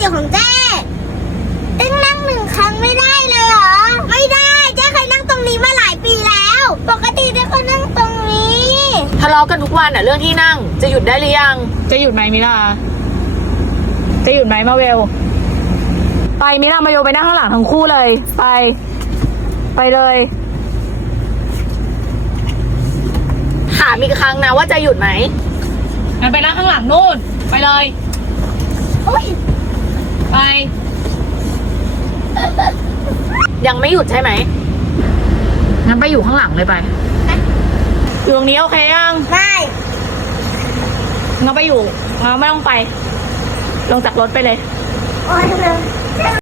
จิ๋วของเจ๊ตึ้งนั่ง1 ครั้งไม่ได้เลยเหรอไม่ได้เจ๊เคยนั่งตรงนี้มาหลายปีแล้วปกติเจ๊ก็นั่งตรงนี้ทะเลาะกันทุกวันเรื่องที่นั่งจะหยุดได้หรือยังจะหยุดไหมมิลาจะหยุดไหมมาเวลไปมิลามาโยไปนั่งข้างหลังทั้งคู่เลยไปเลยถามอีกครั้งนะว่าจะหยุดไหมงั้นไปนั่งข้างหลังนู่นไปเลยไปยังไม่หยุดใช่ไหมงั้นไปอยู่ข้างหลังเลยไปอยู่ตรงนี้โอเคยังไม่งั้นไปอยู่งั้นไม่ต้องไปลงจากรถไปเลยโอ้ยเลย